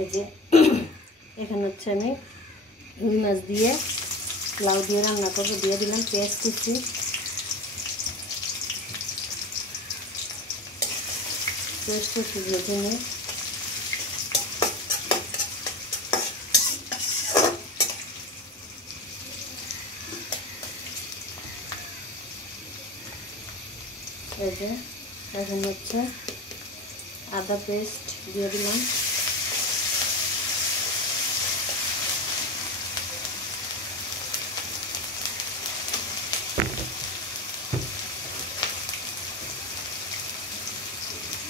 এই যে এখানে হচ্ছে আমি রুই মাছ দিয়ে লাউ দিয়ে রান্না করবো। দিয়ে দিলাম পেঁয়াজ কুচি, পেঁয়াজ কুচি ভেজে নিই। এই যে এখন হচ্ছে আদা পেস্ট দিয়ে দিলাম,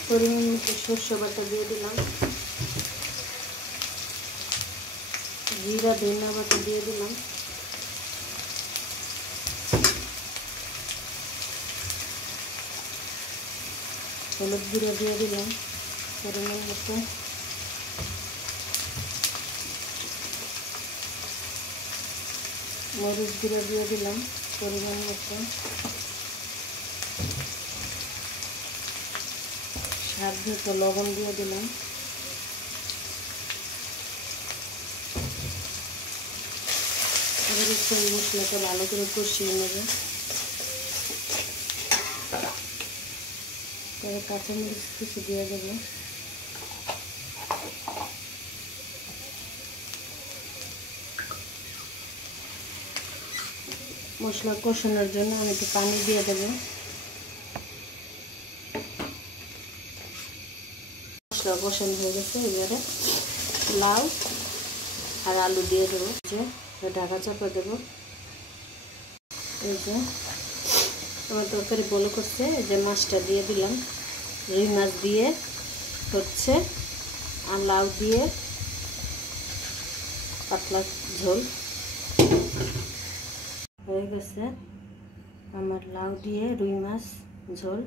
পরিমাণ মতো সরষে বাটা দিয়ে দিলাম, জিরা ধনিয়া বাটা দিয়ে দিলাম, হলুদ গুঁড়ো দিয়ে দিলাম পরিমাণ মতো, মরিচ গুঁড়ো দিয়ে দিলাম পরিমাণ মতো, স্বাদ মতো লবণ দিয়ে দিলাম। এবার একটু মশলাটা ভালো করে কষিয়ে নেবে। তবে কাঁচামরিচ কিছু দিয়ে দেবো। মশলা কষানোর জন্য আমি একটু পানি দিয়ে দেবো। মশলা কষানো হয়ে গেছে, এবারে লাউ আর আলু দিয়ে দেবো। যে ঢাকা চাপা দেবো। এই যে আমার তরকারি বলে করছে, এই যে মাছটা দিয়ে দিলাম, রুই মাছ দিয়ে হচ্ছে আর লাউ দিয়ে পাতলা ঝোল হয়ে গেছে। আমার লাউ দিয়ে রুই মাছ ঝোল।